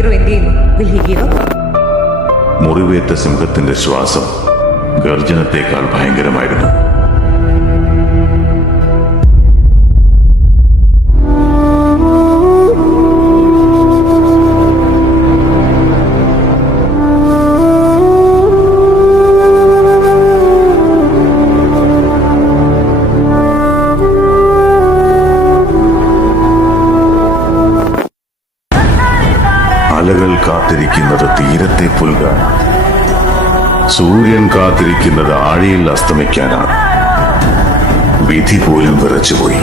Hero എന്ത് ചെയ്യുന്നു? Will he give up? മുറിവേറ്റ സിംഹത്തിന്റെ ശ്വാസം ഗർജനത്തേക്കാൾ ഭയങ്കരമായിരുന്നു. അലകൾ കാത്തിരിക്കുന്നത് തീരത്തെ പുൽകാനാണ്. സൂര്യൻ കാത്തിരിക്കുന്നത് ആഴിയിൽ അസ്തമിക്കാനാണ്. വിധി പോലും വിറച്ചുപോയി.